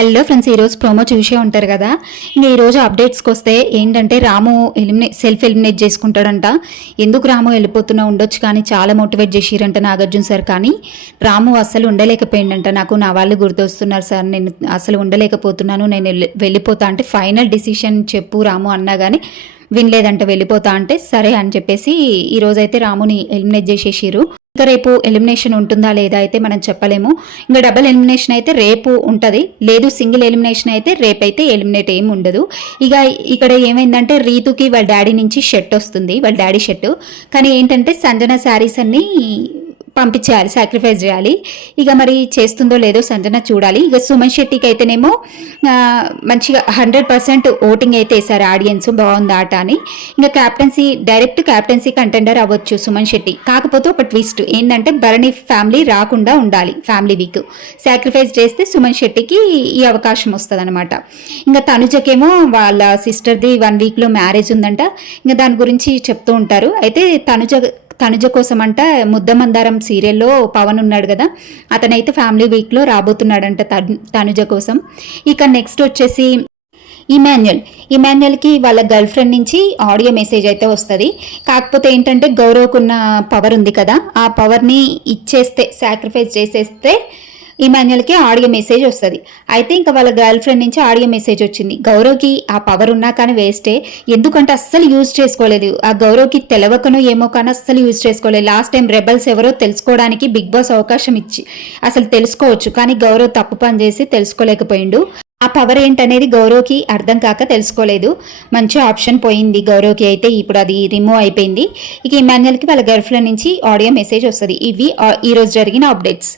Hello friends, ఈరోజు promo చూసే ఉంటారు కదా. ఇంకా ఈరోజు అప్డేట్స్కి వస్తే ఏంటంటే రాము సెల్ఫ్ ఎలిమినేట్ చేసుకుంటాడంట. ఎందుకు రాము వెళ్ళిపోతున్నా ఉండొచ్చు కానీ చాలా మోటివేట్ చేసిరంట నాగార్జున సార్. కానీ రాము అస్సలు ఉండలేకపోయిందంట. నాకు నా వాళ్ళు గుర్తొస్తున్నారు సార్, నేను అసలు ఉండలేకపోతున్నాను, నేను వెళ్ళిపోతా అంటే ఫైనల్ డిసిషన్ చెప్పు రాము అన్నా కానీ వినలేదంట. వెళ్ళిపోతా అంటే సరే అని చెప్పేసి ఈరోజైతే రాముని ఎలిమినేట్ చేసేసారు. ఇంకా రేపు ఎలిమినేషన్ ఉంటుందా లేదా అయితే మనం చెప్పలేము. ఇంకా డబుల్ ఎలిమినేషన్ అయితే రేపు ఉంటుంది, లేదు సింగిల్ ఎలిమినేషన్ అయితే రేపైతే ఎలిమినేట్ ఏమి ఉండదు. ఇక ఇక్కడ ఏమైందంటే రీతుకి వాళ్ళ డాడీ నుంచి షర్ట్ వస్తుంది, వాళ్ళ డాడీ షర్టు. కానీ ఏంటంటే సంజన శారీస్ అన్నీ పంపించేయాలి, సాక్రిఫైస్ చేయాలి. ఇక మరి చేస్తుందో లేదో సంజన చూడాలి. ఇక సుమన్ శెట్టికి అయితేనేమో మంచిగా 100% ఓటింగ్ అయితే వేశారు ఆడియన్స్, బాగుంది ఆట అని. ఇంకా క్యాప్టెన్సీ డైరెక్ట్ క్యాప్టెన్సీ కంటెండర్ అవ్వచ్చు సుమన్ శెట్టి. కాకపోతే ఒక ట్విస్ట్ ఏంటంటే భరణి ఫ్యామిలీ రాకుండా ఉండాలి, ఫ్యామిలీ వీక్ సాక్రిఫైస్ చేస్తే సుమన్ శెట్టికి ఈ అవకాశం వస్తుంది అనమాట. ఇంకా తనుజకేమో వాళ్ళ సిస్టర్ది 1 వీక్లో మ్యారేజ్ ఉందంట. ఇంకా దాని గురించి చెప్తూ ఉంటారు. అయితే తనుజ కోసం అంట ముద్దమందారం సీరియల్లో పవన్ ఉన్నాడు కదా, అతనైతే ఫ్యామిలీ వీక్లో రాబోతున్నాడంట తనుజ కోసం. ఇక నెక్స్ట్ వచ్చేసి ఇమాన్యుయల్కి వాళ్ళ గర్ల్ ఫ్రెండ్ నుంచి ఆడియో మెసేజ్ అయితే వస్తుంది. కాకపోతే ఏంటంటే గౌరవ్కున్న పవర్ ఉంది కదా, ఆ పవర్ని ఇచ్చేస్తే సాక్రిఫైస్ చేసేస్తే ఇమాన్యుయల్కి ఆడియో మెసేజ్ వస్తుంది. అయితే ఇంకా వాళ్ళ గర్ల్ ఫ్రెండ్ నుంచి ఆడియో మెసేజ్ వచ్చింది. గౌరవ్కి ఆ పవర్ ఉన్నా కానీ వేస్టే, ఎందుకంటే అస్సలు యూజ్ చేసుకోలేదు. ఆ గౌరవ్కి తెలవకనో ఏమో కానీ అస్సలు యూజ్ చేసుకోలేదు. లాస్ట్ టైం రెబల్స్ ఎవరో తెలుసుకోవడానికి బిగ్ బాస్ అవకాశం ఇచ్చి అసలు తెలుసుకోవచ్చు, కానీ గౌరవ్ తప్పు పని చేసి తెలుసుకోలేకపోయిండు. ఆ పవర్ ఏంటనేది గౌరవ్కి అర్థం కాక తెలుసుకోలేదు. మంచి ఆప్షన్ పోయింది గౌరవ్కి. అయితే ఇప్పుడు అది రిమూవ్ అయిపోయింది. ఇక ఇమాన్యుయల్కి వాళ్ళ గర్ల్ ఫ్రెండ్ నుంచి ఆడియో మెసేజ్ వస్తుంది. ఇవి ఈరోజు జరిగిన అప్డేట్స్.